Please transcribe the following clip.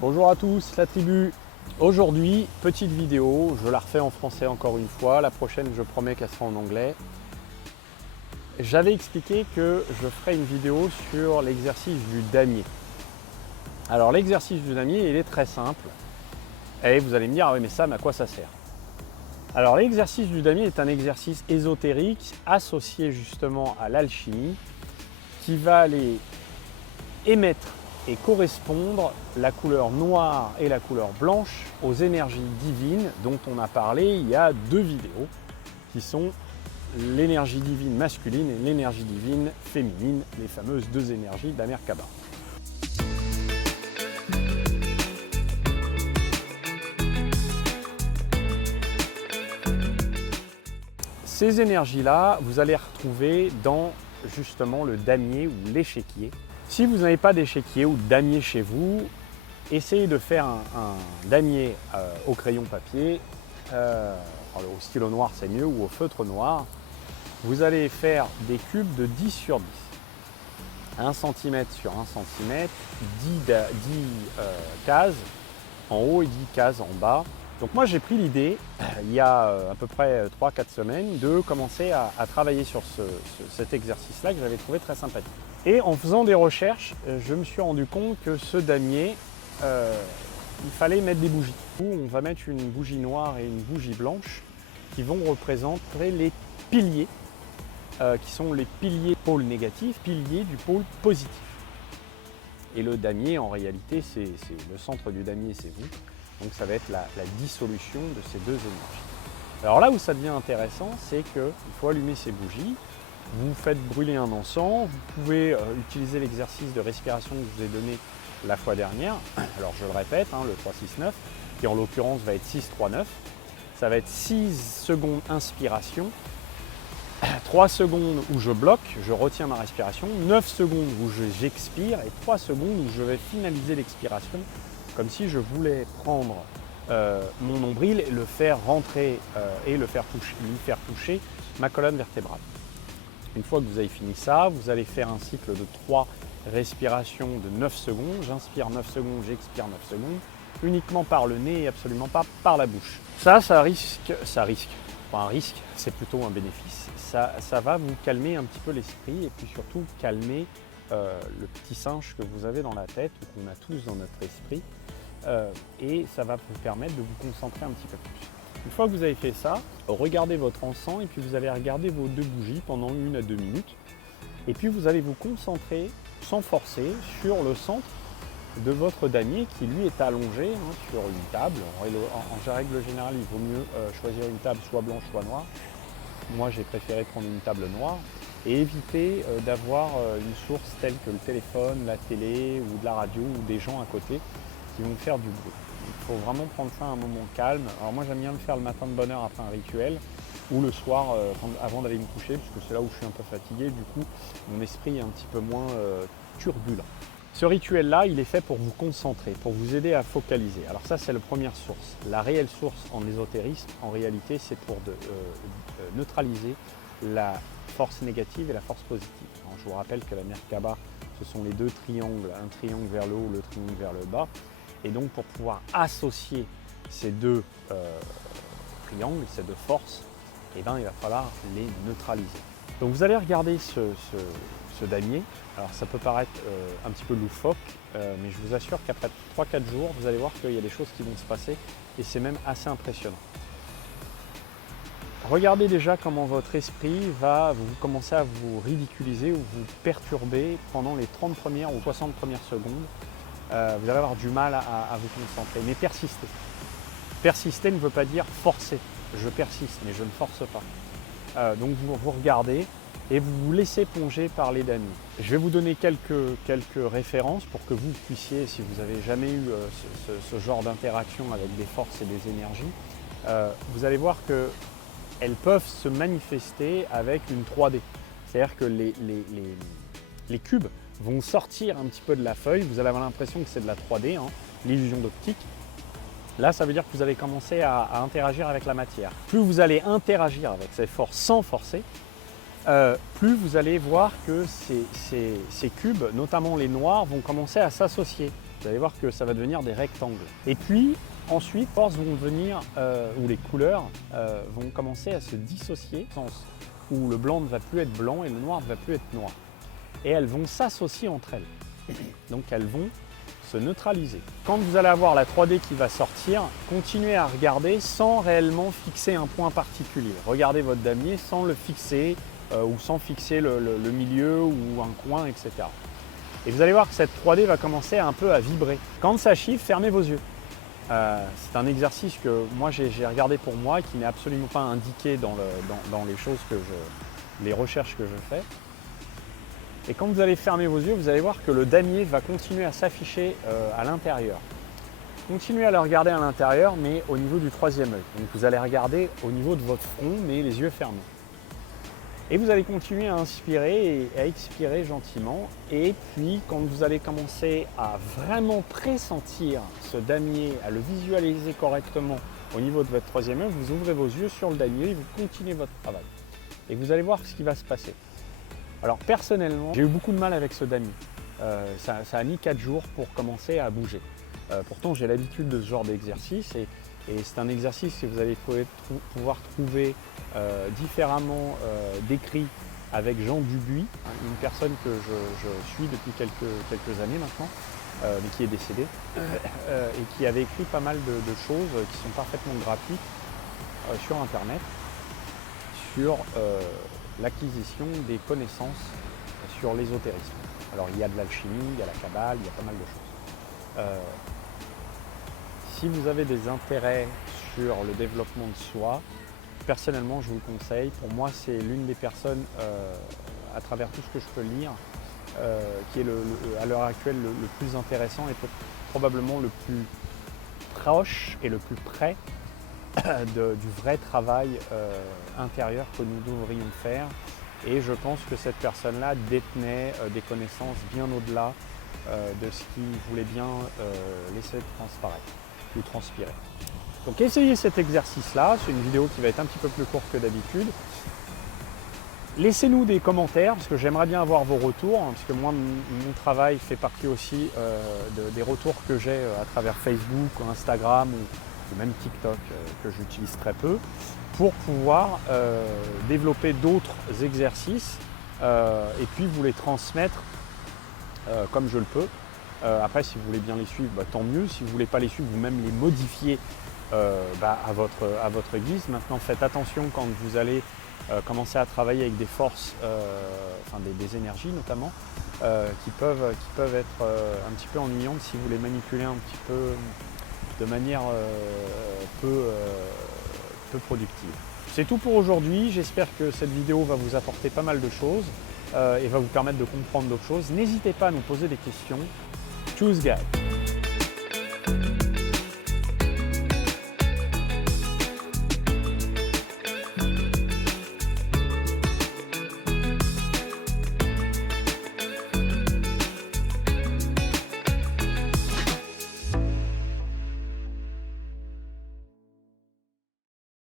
Bonjour à tous, la tribu. Aujourd'hui, petite vidéo, je la refais en français encore une fois. La prochaine, je promets qu'elle sera en anglais. J'avais expliqué que je ferai une vidéo sur l'exercice du damier. Alors l'exercice du damier, il est très simple. Et vous allez me dire, ah oui, mais Sam, à quoi ça sert? Alors l'exercice du damier est un exercice ésotérique associé justement à l'alchimie qui va aller émettre et correspondre la couleur noire et la couleur blanche aux énergies divines dont on a parlé il y a 2 vidéos qui sont l'énergie divine masculine et l'énergie divine féminine, les fameuses 2 énergies de la Merkaba. Ces énergies-là, vous allez retrouver dans justement le damier ou l'échiquier. Si vous n'avez pas d'échiquier ou de damier chez vous, essayez de faire un damier au crayon papier, au stylo noir c'est mieux, ou au feutre noir. Vous allez faire des cubes de 10 sur 10. 1 cm sur 1 cm, 10 cases en haut et 10 cases en bas. Donc moi j'ai pris l'idée, il y a à peu près 3-4 semaines, de commencer à travailler sur cet exercice-là que j'avais trouvé très sympathique. Et en faisant des recherches, je me suis rendu compte que ce damier, il fallait mettre des bougies. On va mettre une bougie noire et une bougie blanche qui vont représenter les piliers, qui sont les piliers pôle négatif, piliers du pôle positif. Et le damier, en réalité, c'est le centre du damier, c'est vous. Donc ça va être la dissolution de ces 2 énergies. Alors là où ça devient intéressant, c'est qu'il faut allumer ces bougies. Vous faites brûler un encens, vous pouvez utiliser l'exercice de respiration que je vous ai donné la fois dernière. Alors je le répète, le 3-6-9, qui en l'occurrence va être 6-3-9. Ça va être 6 secondes inspiration, 3 secondes où je bloque, je retiens ma respiration, 9 secondes où j'expire et 3 secondes où je vais finaliser l'expiration, comme si je voulais prendre mon nombril et le faire rentrer et lui faire toucher ma colonne vertébrale. Une fois que vous avez fini ça, vous allez faire un cycle de 3 respirations de 9 secondes. J'inspire 9 secondes, j'expire 9 secondes, uniquement par le nez et absolument pas par la bouche. Ça risque, pas un risque, c'est plutôt un bénéfice. Ça va vous calmer un petit peu l'esprit et puis surtout calmer le petit singe que vous avez dans la tête ou qu'on a tous dans notre esprit. Et ça va vous permettre de vous concentrer un petit peu plus. Une fois que vous avez fait ça, regardez votre encens et puis vous allez regarder vos 2 bougies pendant 1 à 2 minutes. Et puis vous allez vous concentrer sans forcer sur le centre de votre damier qui lui est allongé sur une table. En règle générale, il vaut mieux choisir une table soit blanche soit noire. Moi j'ai préféré prendre une table noire et éviter d'avoir une source telle que le téléphone, la télé ou de la radio ou des gens à côté qui vont faire du bruit. Il faut vraiment prendre ça à un moment calme. Alors moi j'aime bien le faire le matin de bonne heure après un rituel ou le soir avant d'aller me coucher puisque c'est là où je suis un peu fatigué, du coup mon esprit est un petit peu moins turbulent. Ce rituel-là, il est fait pour vous concentrer, pour vous aider à focaliser. Alors ça, c'est la première source. La réelle source en ésotérisme, en réalité, c'est pour neutraliser la force négative et la force positive. Alors, je vous rappelle que la Merkaba, ce sont les 2 triangles, un triangle vers le haut, le triangle vers le bas. Et donc, pour pouvoir associer ces 2 triangles, ces 2 forces, il va falloir les neutraliser. Donc, vous allez regarder ce damier. Alors ça peut paraître un petit peu loufoque, mais je vous assure qu'après 3-4 jours, vous allez voir qu'il y a des choses qui vont se passer et c'est même assez impressionnant. Regardez déjà comment votre esprit va commencer à vous ridiculiser ou vous perturber pendant les 30 premières ou 60 premières secondes. Vous allez avoir du mal à vous concentrer, mais persistez. Persister ne veut pas dire forcer. Je persiste, mais je ne force pas. Donc vous regardez et vous vous laissez plonger par les damiers. Je vais vous donner quelques références pour que vous puissiez, si vous n'avez jamais eu ce genre d'interaction avec des forces et des énergies, vous allez voir qu'elles peuvent se manifester avec une 3D. C'est-à-dire que les cubes vont sortir un petit peu de la feuille, vous allez avoir l'impression que c'est de la 3D, l'illusion d'optique. Là, ça veut dire que vous allez commencer à interagir avec la matière. Plus vous allez interagir avec ces forces sans forcer, plus vous allez voir que ces cubes, notamment les noirs, vont commencer à s'associer Vous allez voir que ça va devenir des rectangles. Et puis ensuite, les forces vont venir, ou les couleurs vont commencer à se dissocier, dans le sens où le blanc ne va plus être blanc et le noir ne va plus être noir. Et elles vont s'associer entre elles. Donc elles vont se neutraliser. Quand vous allez avoir la 3D qui va sortir, continuez à regarder sans réellement fixer un point particulier. Regardez votre damier sans le fixer ou sans fixer le milieu ou un coin, etc. Et vous allez voir que cette 3D va commencer un peu à vibrer. Quand ça chiffre, fermez vos yeux. C'est un exercice que moi j'ai regardé pour moi, qui n'est absolument pas indiqué dans les choses les recherches que je fais. Et quand vous allez fermer vos yeux, vous allez voir que le damier va continuer à s'afficher à l'intérieur. Continuez à le regarder à l'intérieur, mais au niveau du troisième œil. Donc vous allez regarder au niveau de votre front, mais les yeux fermés. Et vous allez continuer à inspirer et à expirer gentiment. Et puis, quand vous allez commencer à vraiment pressentir ce damier, à le visualiser correctement au niveau de votre troisième œil, vous ouvrez vos yeux sur le damier et vous continuez votre travail. Et vous allez voir ce qui va se passer. Alors personnellement, j'ai eu beaucoup de mal avec ce damier. Ça a mis 4 jours pour commencer à bouger. Pourtant, j'ai l'habitude de ce genre d'exercice et c'est un exercice que vous allez pouvoir trouver différemment décrit avec Jean Dubuis, une personne que je suis depuis quelques années maintenant, mais qui est décédée, et qui avait écrit pas mal de choses qui sont parfaitement gratuites sur Internet, sur l'acquisition des connaissances sur l'ésotérisme. Alors il y a de l'alchimie, il y a la Kabbale, il y a pas mal de choses. Si vous avez des intérêts sur le développement de soi, personnellement je vous le conseille. Pour moi c'est l'une des personnes, à travers tout ce que je peux lire, qui est à l'heure actuelle le plus intéressant et probablement le plus proche et le plus près du vrai travail intérieur que nous devrions faire. Et je pense que cette personne-là détenait des connaissances bien au-delà de ce qu'il voulait bien laisser transparaître ou transpirer. Donc essayez cet exercice-là, c'est une vidéo qui va être un petit peu plus courte que d'habitude. Laissez-nous des commentaires, parce que j'aimerais bien avoir vos retours, parce que moi, mon travail fait partie aussi des retours que j'ai à travers Facebook, Instagram ou même TikTok, que j'utilise très peu, pour pouvoir développer d'autres exercices et puis vous les transmettre comme je le peux. Après, si vous voulez bien les suivre, tant mieux. Si vous ne voulez pas les suivre, vous-même les modifier à votre guise. Maintenant, faites attention quand vous allez commencer à travailler avec des forces, des énergies notamment, qui peuvent être un petit peu ennuyantes si vous les manipulez un petit peu de manière peu productive. C'est tout pour aujourd'hui. J'espère que cette vidéo va vous apporter pas mal de choses et va vous permettre de comprendre d'autres choses. N'hésitez pas à nous poser des questions. Tschüss, guys.